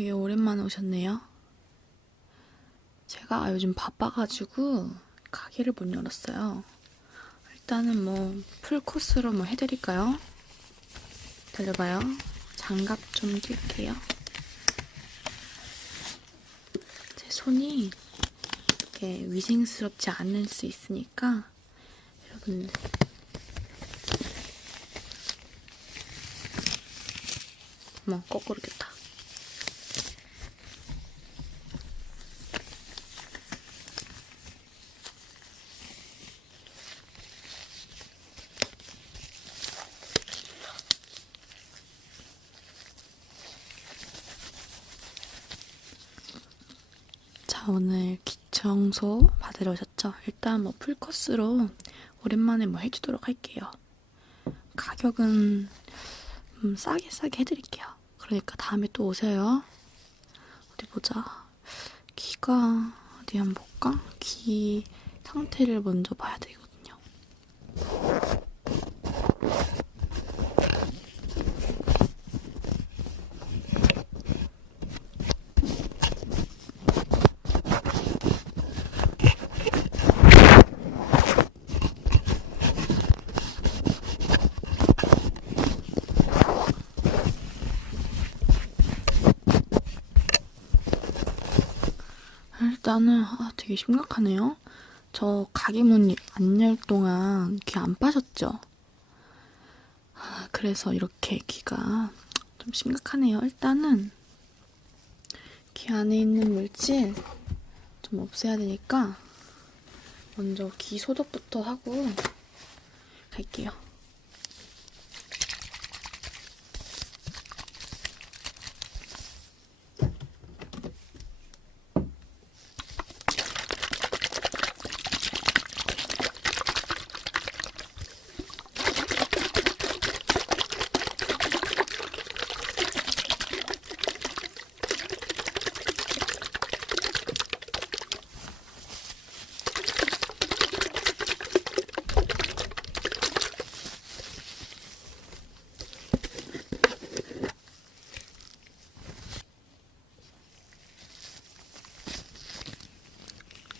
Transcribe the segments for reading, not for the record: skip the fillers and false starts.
되게 오랜만에 오셨네요. 제가 요즘 바빠가지고 가게를 못 열었어요. 일단은 뭐 풀코스로 뭐 해드릴까요? 기다려봐요. 장갑 좀 낄게요. 제 손이 이렇게 위생스럽지 않을 수 있으니까 여러분들 어머 거꾸로 꼈다. 자, 오늘 귀청소 받으러 오셨죠? 일단 뭐 풀코스로 오랜만에 뭐 해주도록 할게요. 가격은 싸게 해드릴게요. 그러니까 다음에 또 오세요. 어디 보자. 귀가 어디 한번 볼까? 귀 상태를 먼저 봐야 되거든요. 일단은 되게 심각하네요. 저 가게 문 안 열 동안 귀 안 빠졌죠? 그래서 이렇게 귀가 좀 심각하네요. 일단은 귀 안에 있는 물질 좀 없애야 되니까 먼저 귀 소독부터 하고 갈게요.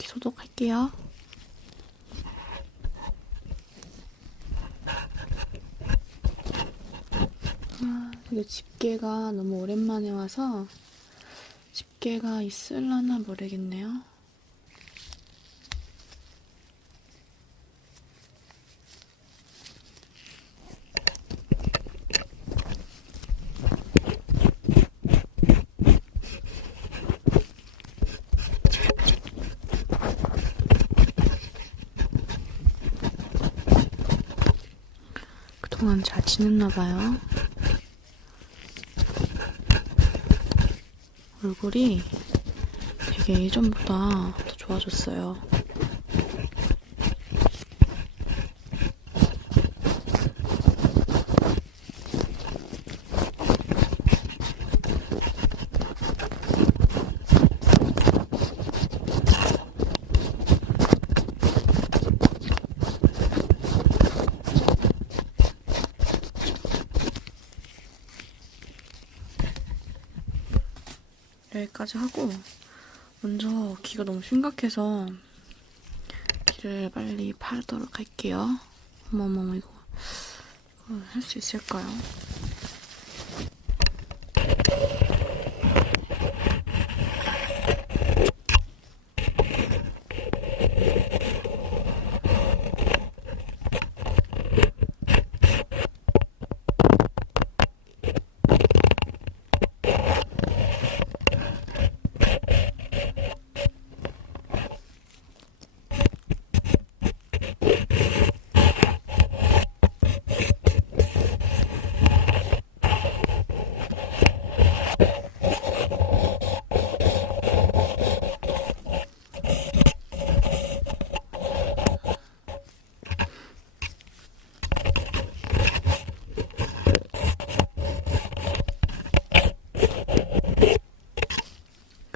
소독할게요. 되게 집게가 너무 오랜만에 와서 집게가 있을라나 모르겠네요. 그동안 잘 지냈나봐요. 얼굴이 되게 예전보다 더 좋아졌어요. 여기까지 하고 먼저 귀가 너무 심각해서 귀를 빨리 파도록 할게요. 어머머 이거 할 수 있을까요?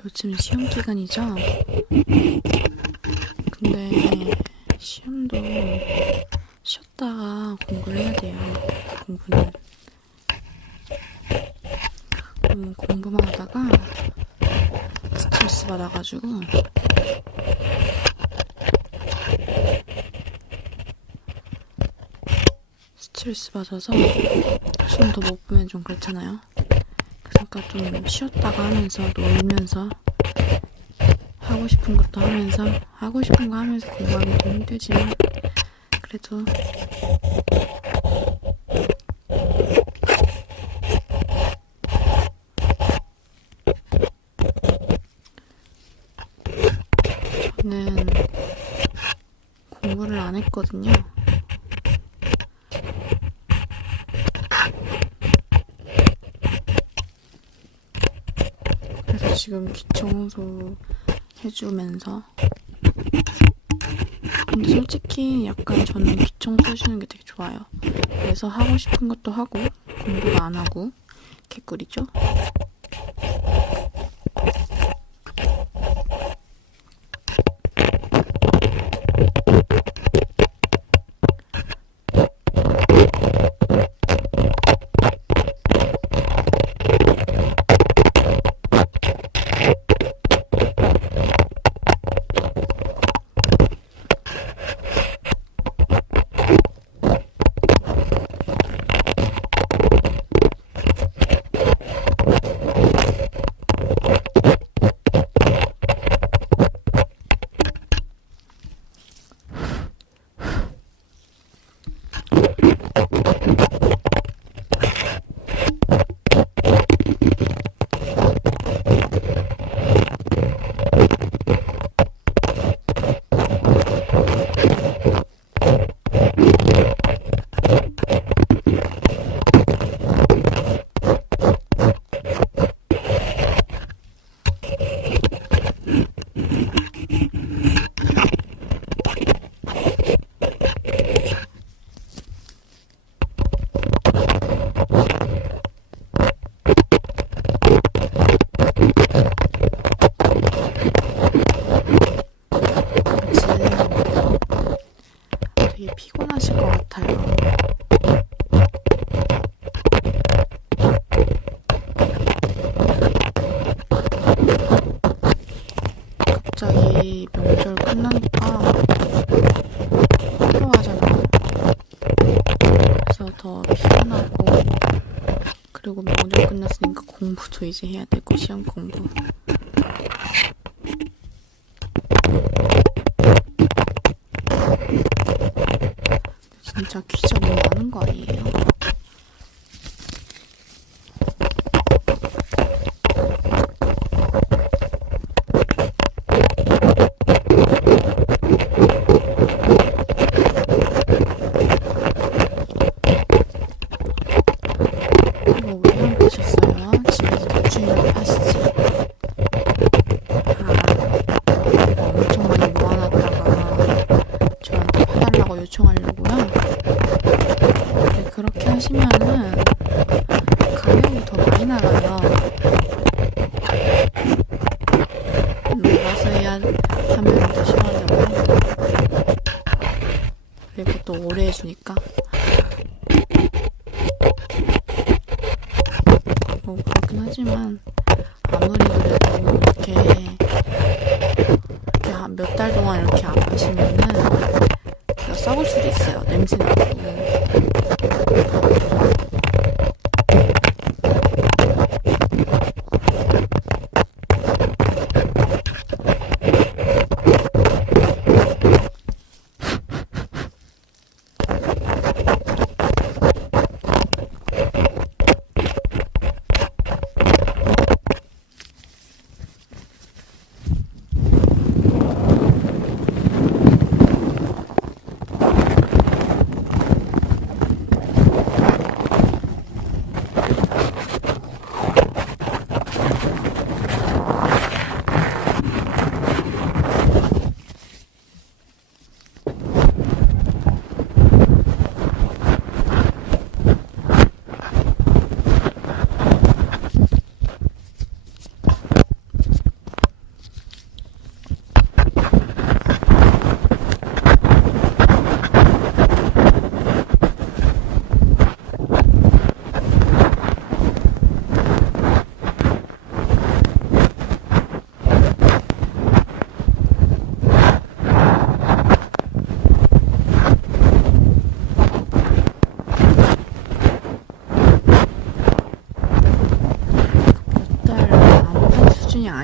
요즘 시험 기간이죠? 근데 시험도 쉬었다가 공부를 해야 돼요. 공부는. 공부만 하다가 받아가지고 스트레스 받아서 시험도 못 보면 좀 그렇잖아요. 그러니까 좀 쉬었다가 하면서 놀면서 하고 싶은 것도 하면서 하고 싶은 거 하면서 공부하기도 힘들지만 그래도 저는 공부를 안 했거든요. 그래서 지금 귀청소 해주면서 근데 솔직히 약간 저는 귀청소 해주는 게 되게 좋아요. 그래서 하고 싶은 것도 하고 공부도 안 하고 개꿀이죠. 되게 피곤하실 것 같아요. 갑자기 명절 끝나니까 학교 가잖아요. 그래서 더 피곤하고 그리고 명절 끝났으니까 공부도 이제 해야 되고 시험 공부. 진짜 귀가 너무 많은 거 아니에요? 이거 왜 안 파셨어요? 집에서 대충이라도 파시지. 이거 엄청 많이 모아놨다가 저한테 파달라고 요청하려고요? 근데 그렇게 하시면은 가격이 더 많이 나가요. 놀아서 해야 하면 더 시원하고요. 그리고 또 오래 해주니까. 뭐 그렇긴 하지만 아무리 그래도 이렇게 한 몇 달 동안 이렇게 안 마시면은 썩을 수도 있어요. 냄새 나고.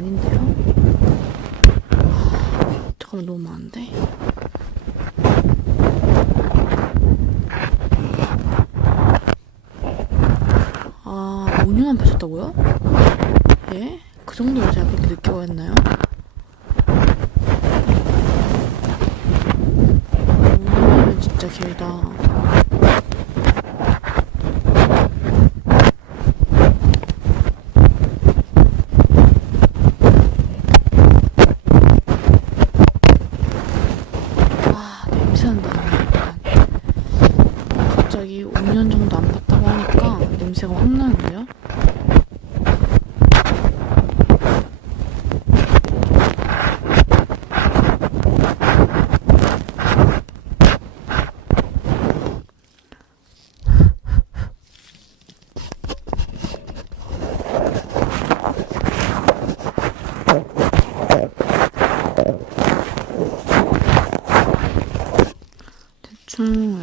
아닌데요? 잠깐만, 너무 많은데? 아, 5년 안 펴셨다고요? 예? 그 정도로 제가 그렇게 늦게 왔나요? 5년이면 진짜 길다. 갑자기 5년 정도 안 봤다고 하니까 냄새가 확 나는데요?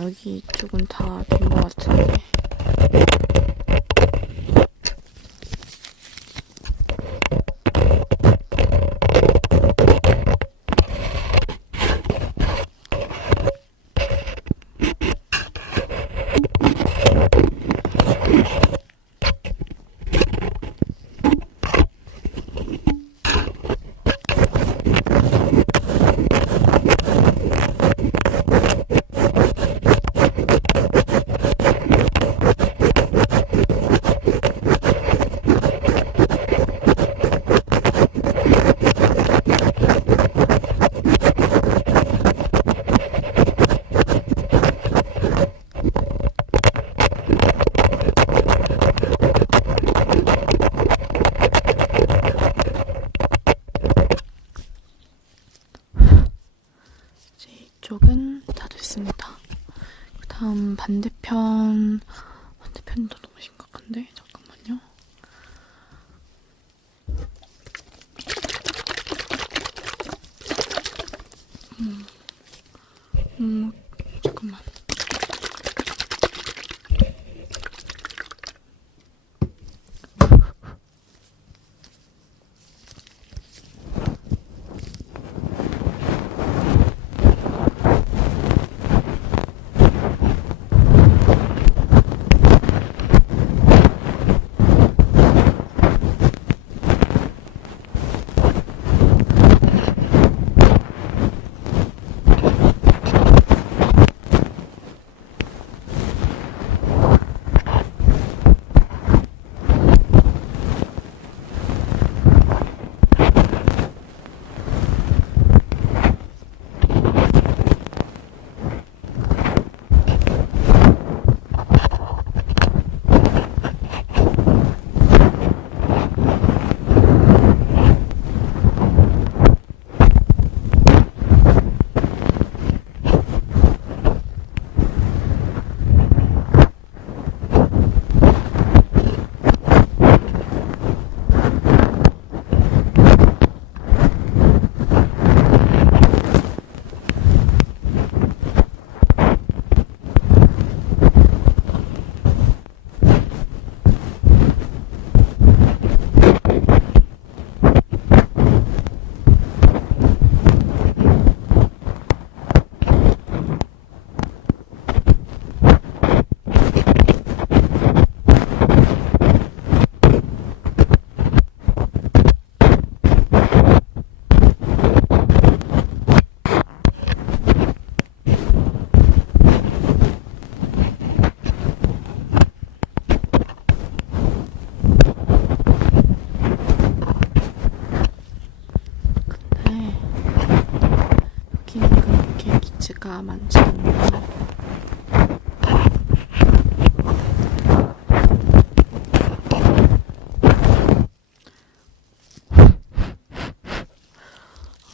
여기 이쪽은 다 된 것 같은데. 이쪽은 다 됐습니다. 그 다음 반대편도 너무 심각한데? 잠깐만요. 잠깐만. 기지가 많지 않네요.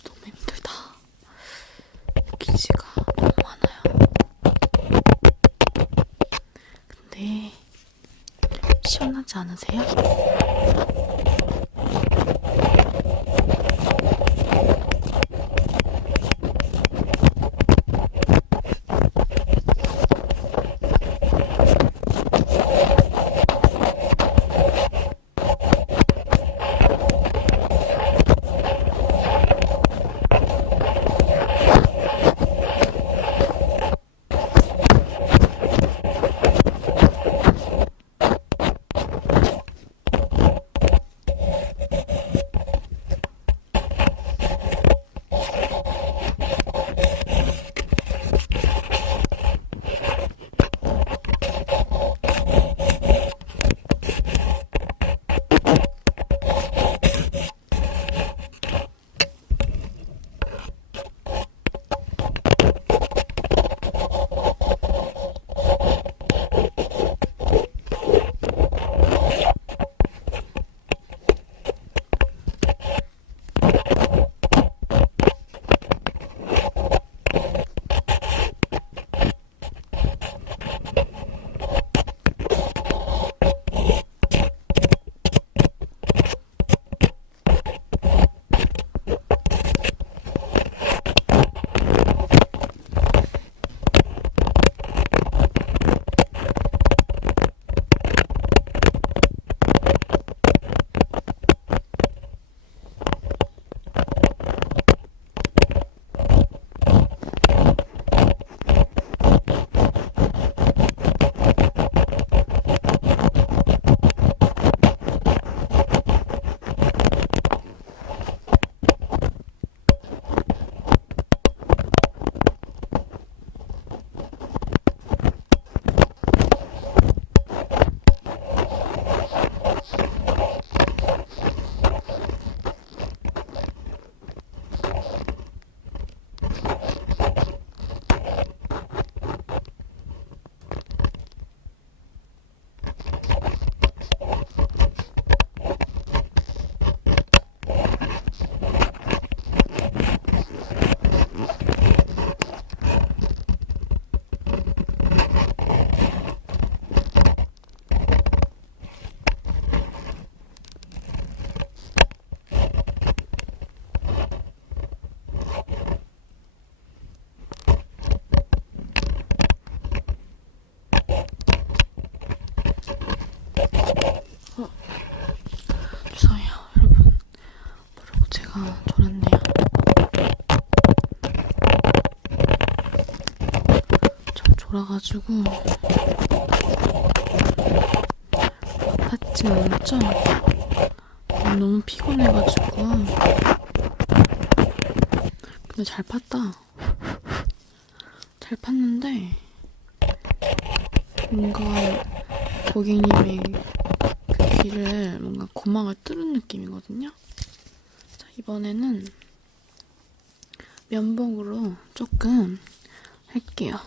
너무 힘들다. 기지가 너무 많아요. 근데 시원하지 않으세요? 돌아가지고 팠진 않았죠? 너무 피곤해가지고. 근데 잘 팠다. 잘 팠는데 뭔가 고객님의 그 귀를 뭔가 고막을 뚫은 느낌이거든요. 자, 이번에는 면봉으로 조금 할게요.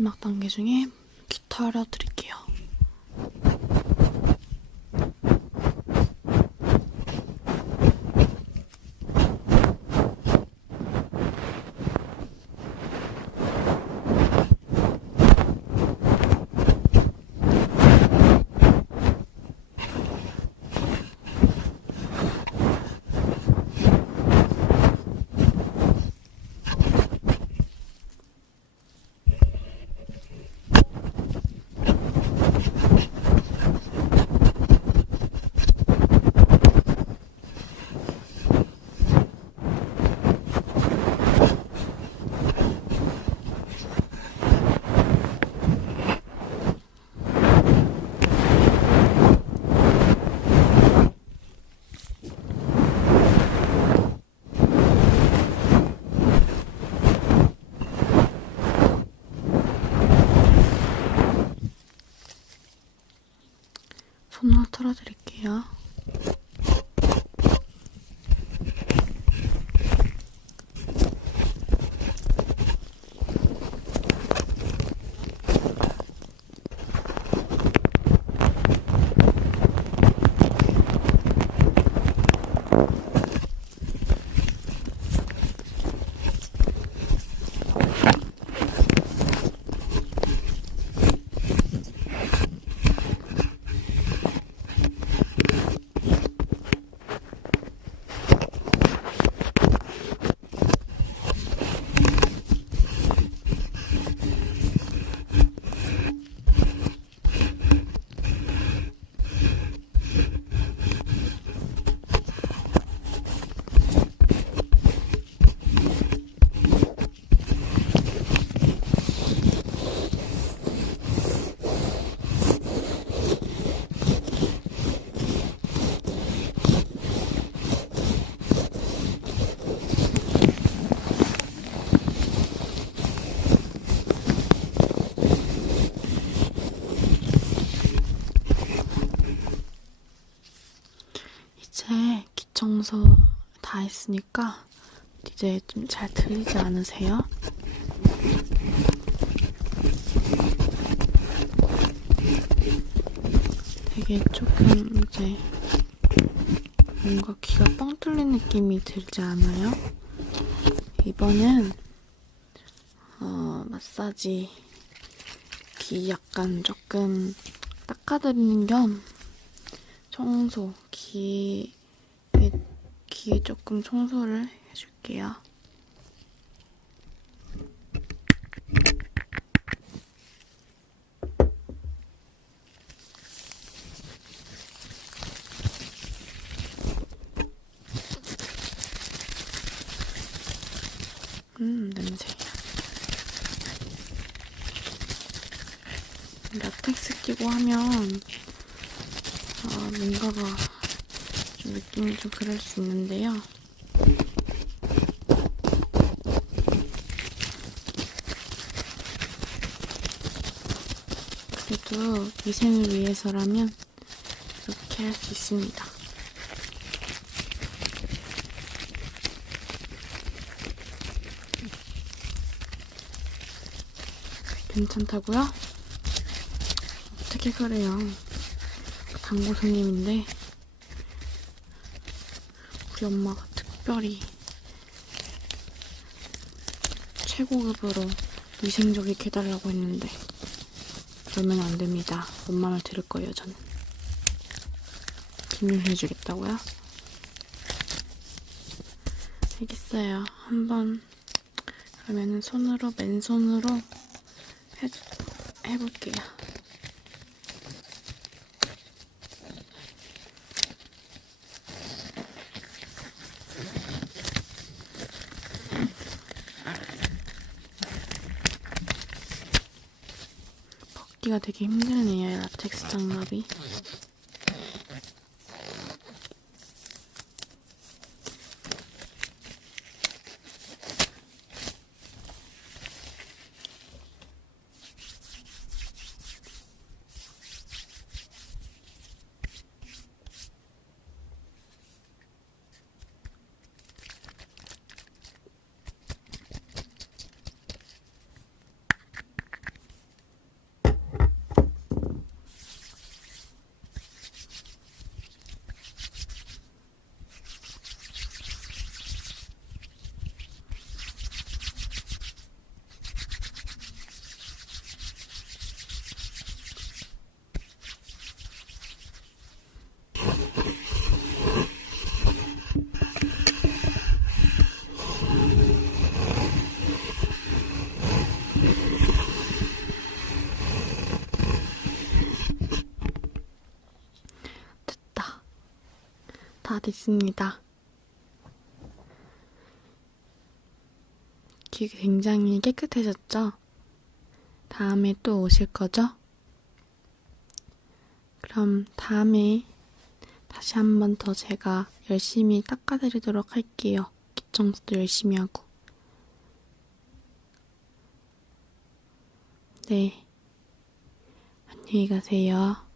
마지막 단계 중에 귀 털어드릴게요. 손으로 털어드릴게요. 이제 기청소 다 했으니까 이제 좀 잘 들리지 않으세요? 되게 조금 이제 뭔가 귀가 뻥 뚫린 느낌이 들지 않아요? 이번엔 마사지 귀 약간 조금 닦아드리는 겸 청소, 귀에 조금 청소를 해줄게요. 냄새. 라텍스 끼고 하면 뭔가가 좀 느낌이 좀 그럴 수 있는데요. 그래도 위생을 위해서라면 이렇게 할 수 있습니다. 괜찮다고요? 어떻게 그래요? 단골 손님인데 우리 엄마가 특별히 최고급으로 위생적이게 해달라고 했는데 그러면 안 됩니다. 엄마 말 들을 거예요, 저는. 기밀해주겠다고요? 알겠어요. 한번 그러면은 손으로, 맨손으로 해볼게요. 벗기가 되게 힘드네요, 라텍스 장갑이. 다 됐습니다. 귀 굉장히 깨끗해졌죠? 다음에 또 오실 거죠? 그럼 다음에 다시 한 번 더 제가 열심히 닦아드리도록 할게요. 기청소도 열심히 하고. 네. 안녕히 가세요.